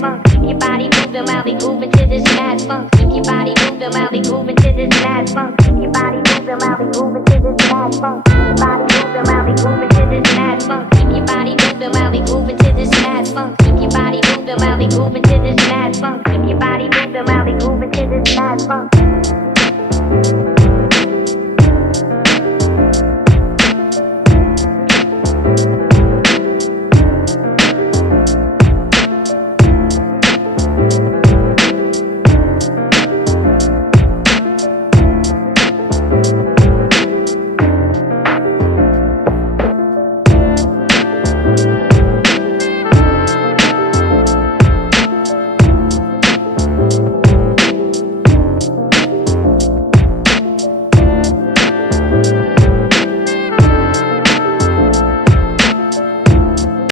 mad funk. Keep your body moving while we grooving to this mad funk. Keep your body moving while we grooving to this mad funk. Keep your body moving while we grooving to this mad funk. Keep your body moving while we grooving to this mad funk. Keep your body moving while we grooving to this mad funk. Keep your body moving while we grooving to this